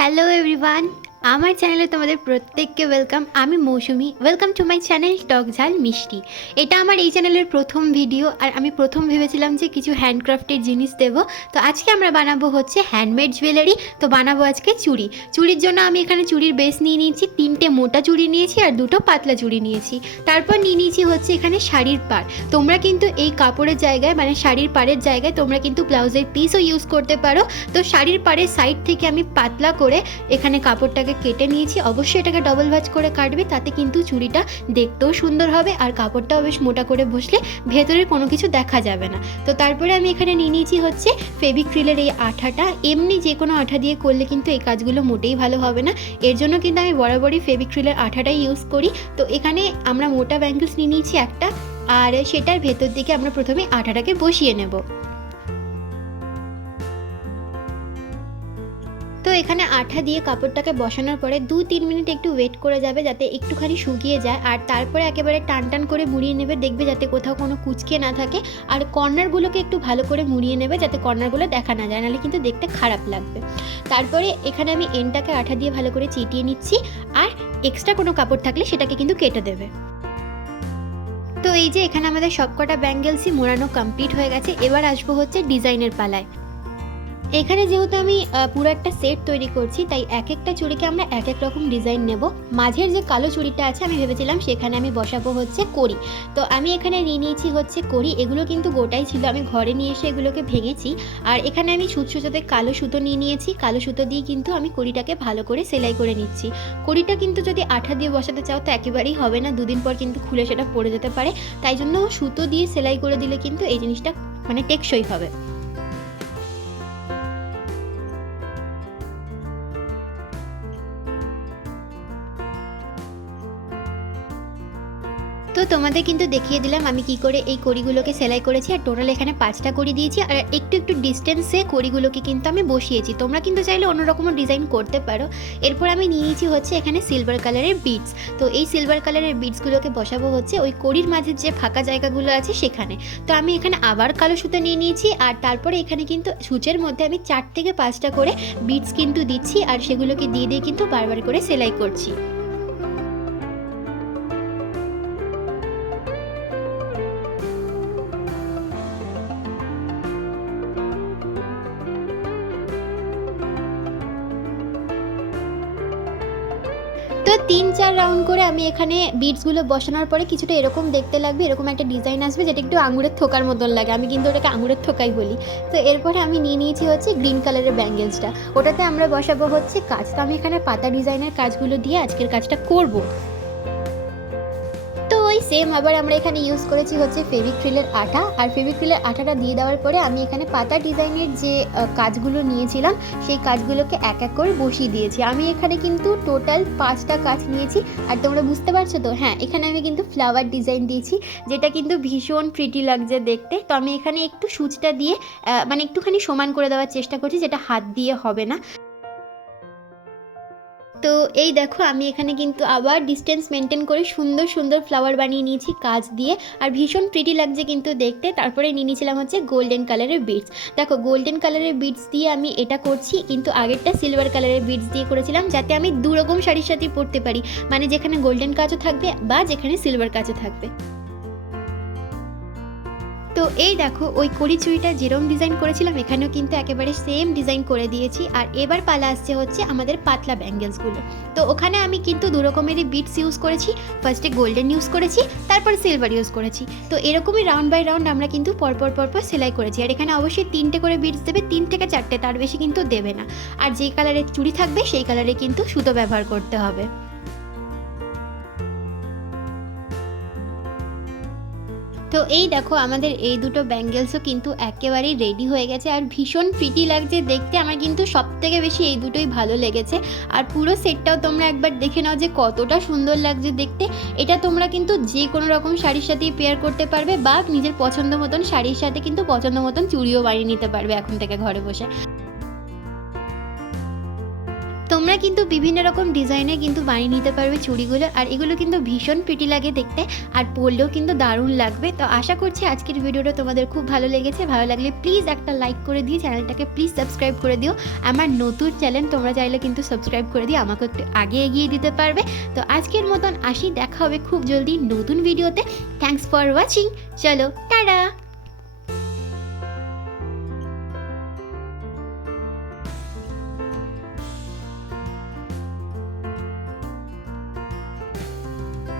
Hello everyone, আমার চ্যানেলে তোমাদের প্রত্যেককে ওয়েলকাম। আমি Mousumi, welcome to my channel Tok Jhal Mishti. এটা আমার এই চ্যানেলের প্রথম ভিডিও, আর আমি প্রথম ভেবেছিলাম যে কিছু হ্যান্ডক্রাফটের জিনিস দেবো। তো আজকে আমরা বানাবো হচ্ছে হ্যান্ডমেড জুয়েলারি। তো বানাবো আজকে চুড়ি। চুড়ির জন্য আমি এখানে চুড়ির বেস নিয়ে নিয়েছি, 3টে মোটা চুড়ি নিয়েছি আর 2টো পাতলা চুড়ি নিয়েছি। তারপর নিয়ে নিয়েছি হচ্ছে এখানে শাড়ির পাড়। তোমরা কিন্তু এই কাপড়ের জায়গায় মানে শাড়ির পাড়ের জায়গায় তোমরা কিন্তু ব্লাউজের পিসও ইউজ করতে পারো। তো শাড়ির পাড়ের সাইড থেকে আমি পাতলা করে এখানে কাপড়টাকে কেটে নিয়েছি। অবশ্যই এটাকে ডবল ভাঁজ করে কাটবে, তাতে কিন্তু চুড়িটা দেখতেও সুন্দর হবে আর কাপড়টাও বেশ মোটা করে বসলে ভেতরের কোনো কিছু দেখা যাবে না। তো তারপরে আমি এখানে নিয়ে নিয়েছি হচ্ছে ফেভিক্রিলের এই আঠাটা। এমনি যে কোনো আঠা দিয়ে করলে কিন্তু এই কাজগুলো মোটেই ভালো হবে না, এর জন্য কিন্তু আমি বরাবরই ফেভিক্রিলের আঠাটাই ইউজ করি। তো এখানে আমরা মোটা ব্যাঙ্গেলস নিয়ে নিয়েছি একটা, আর সেটার ভেতর দিকে আমরা প্রথমে আঠাটাকে বসিয়ে নেব। তো এখানে আঠা দিয়ে কাপড়টাকে বসানোর পরে 2-3 মিনিট একটু ওয়েট করে যাবে যাতে একটুখানি শুকিয়ে যায়, আর তারপরে একেবারে টান টান করে মুড়িয়ে নেবে, দেখবে যাতে কোথাও কোনো কুচকে না থাকে। আর কর্নারগুলোকে একটু ভালো করে মুড়িয়ে নেবে যাতে কর্নারগুলো দেখা না যায়, নাহলে কিন্তু দেখতে খারাপ লাগবে। তারপরে এখানে আমি এন্ডটাকে আঠা দিয়ে ভালো করে চিটিয়ে নিচ্ছি, আর এক্সট্রা কোনো কাপড় থাকলে সেটাকে কিন্তু কেটে দেবে। তো এই যে এখানে আমাদের সবকটা ব্যাঙ্গেলসই মোড়ানো কমপ্লিট হয়ে গেছে। এবার আসবো হচ্ছে ডিজাইনের পালায়। এখানে যেহেতু আমি পুরো একটা সেট তৈরি করছি, তাই এক একটা চুড়িকে আমরা এক এক রকম ডিজাইন নেব। মাঝের যে কালো চুড়িটা আছে আমি ভেবেছিলাম সেখানে আমি বসাবো হচ্ছে কড়ি। তো আমি এখানে নিয়ে নিয়েছি হচ্ছে কড়ি। এগুলো কিন্তু গোটাই ছিল, আমি ঘরে নিয়ে এসে এগুলোকে ভেঙেছি। আর এখানে আমি সুতোতে কালো সুতো নিয়ে নিয়েছি। কালো সুতো দিয়ে কিন্তু আমি কড়িটাকে ভালো করে সেলাই করে নিচ্ছি। কড়িটা কিন্তু যদি আঠা দিয়ে বসাতে চাও তো একেবারেই হবে না, দুদিন পর কিন্তু খুলে সেটা পড়ে যেতে পারে। তাই জন্য সুতো দিয়ে সেলাই করে দিলে কিন্তু এই জিনিসটা মানে টেকসই হবে। তো তোমাদের কিন্তু দেখিয়ে দিলাম আমি কি করে এই কড়িগুলোকে সেলাই করেছি, আর টোটাল এখানে 5টা কড়ি দিয়েছি, আর একটু একটু ডিস্টেন্সে কড়িগুলোকে কিন্তু আমি বসিয়েছি। তোমরা কিন্তু চাইলে অন্যরকম ডিজাইন করতে পারো। এরপর আমি নিয়ে নিয়েছি হচ্ছে এখানে সিলভার কালারের বিডস। তো এই সিলভার কালারের বিডসগুলোকে বসাবো হচ্ছে ওই কড়ির মাঝে যে ফাঁকা জায়গাগুলো আছে সেখানে। তো আমি এখানে আবার কালো সুতো নিয়ে নিয়েছি, আর তারপরে এখানে কিন্তু সূচের মধ্যে আমি 4 থেকে 5টা করে বিডস কিন্তু দিচ্ছি, আর সেগুলোকে দিয়ে দিয়ে কিন্তু বারবার করে সেলাই করছি। তো 3-4 রাউন্ড করে আমি এখানে বিডসগুলো বসানোর পরে কিছুটা এরকম দেখতে লাগবে, এরকম একটা ডিজাইন আসবে যেটা একটু আঙুরের থোকার মতন লাগে, আমি কিন্তু ওটাকে আঙুরের থোকাই বলি। তো এরপরে আমি নিয়ে নিয়েছি হচ্ছে গ্রিন কালারের ব্যাঙ্গেলসটা, ওটাতে আমরা বসাবো হচ্ছে কাজ। তো আমি এখানে পাতা ডিজাইনের কাজগুলো দিয়ে আজকের কাজটা করব। তো ওই সেম আবার আমরা এখানে ইউজ করেছি হচ্ছে ফেভিক্রিলের আঠা, আর ফেভিক্রিলের আঠাটা দিয়ে দেওয়ার পরে আমি এখানে পাতা ডিজাইনের যে কাজগুলো নিয়েছিলাম সেই কাজগুলোকে এক এক করে বসিয়ে দিয়েছি। আমি এখানে কিন্তু টোটাল 5টা কাজ নিয়েছি, আর তোমরা বুঝতে পারছো তো, হ্যাঁ এখানে আমি কিন্তু ফ্লাওয়ার ডিজাইন দিয়েছি, যেটা কিন্তু ভীষণ প্রিটি লাগছে দেখতে। তো আমি এখানে একটু সূচটা দিয়ে মানে একটুখানি সমান করে দেওয়ার চেষ্টা করছি, যেটা হাত দিয়ে হবে না। তো এই দেখো আমি এখানে কিন্তু আবার ডিস্টেন্স মেনটেন করে সুন্দর সুন্দর ফ্লাওয়ার বানিয়ে নিয়েছি কাজ দিয়ে, আর ভীষণ প্রিটি লাগছে কিন্তু দেখতে। তারপরে নিয়ে নিয়েছিলাম হচ্ছে গোল্ডেন কালারের বিডস। দেখো গোল্ডেন কালারের বিডস দিয়ে আমি এটা করছি, কিন্তু আগেরটা সিলভার কালারের বিডস দিয়ে করেছিলাম যাতে আমি দুরকম শাড়ির সাথেই পরতে পারি, মানে যেখানে গোল্ডেন কাজও থাকবে বা যেখানে সিলভার কাজও থাকবে। তো এই দেখো ওই কড়ি চুড়িটা যেরকম ডিজাইন করেছিলাম এখানেও কিন্তু একেবারে সেম ডিজাইন করে দিয়েছি। আর এবার পালা আসছে হচ্ছে আমাদের পাতলা ব্যাঙ্গেলসগুলো। তো ওখানে আমি কিন্তু দু রকমেরই বিটস ইউজ করেছি, ফার্স্টে গোল্ডেন ইউজ করেছি, তারপর সিলভার ইউজ করেছি। তো এরকমই রাউন্ড বাই রাউন্ড আমরা কিন্তু পরপর পরপর সেলাই করেছি, আর এখানে অবশ্যই 3টে করে বিটস দেবে, 3 থেকে 4টে, তার বেশি কিন্তু দেবে না। আর যেই কালারের চুড়ি থাকবে সেই কালারে কিন্তু সুতো ব্যবহার করতে হবে। তো এই দেখো আমাদের এই দুটো ব্যাঙ্গেলসও কিন্তু একেবারেই রেডি হয়ে গেছে, আর ভীষণ প্রিটি লাগছে দেখতে। আমার কিন্তু সবথেকে বেশি এই দুটোই ভালো লেগেছে, আর পুরো সেটটাও তোমরা একবার দেখে নাও যে কতটা সুন্দর লাগছে দেখতে। এটা তোমরা কিন্তু যে কোনো রকম শাড়ির সাথেই পেয়ার করতে পারবে, বা নিজের পছন্দ মতন শাড়ির সাথে কিন্তু পছন্দ মতন চুড়িও বানিয়ে নিতে পারবে এখন থেকে ঘরে বসে। তোমরা কিন্তু বিভিন্ন রকম ডিজাইনে কিন্তু বানিয়ে নিতে পারবে চুড়িগুলো, আর এগুলো কিন্তু ভীষণ প্রিটি লাগে দেখতে, আর পরলেও কিন্তু দারুণ লাগবে। তো আশা করছি আজকের ভিডিওটা তোমাদের খুব ভালো লেগেছে। ভালো লাগলে প্লিজ একটা লাইক করে দিয়ে চ্যানেলটাকে প্লিজ সাবস্ক্রাইব করে দিও। আমার নতুন চ্যানেল, তোমরা চাইলে কিন্তু সাবস্ক্রাইব করে দিয়ে আমাকে একটু আগে এগিয়ে দিতে পারবে। তো আজকের মতন আসি, দেখা হবে খুব জলদি নতুন ভিডিওতে। Thanks for watching. চলো টাটা।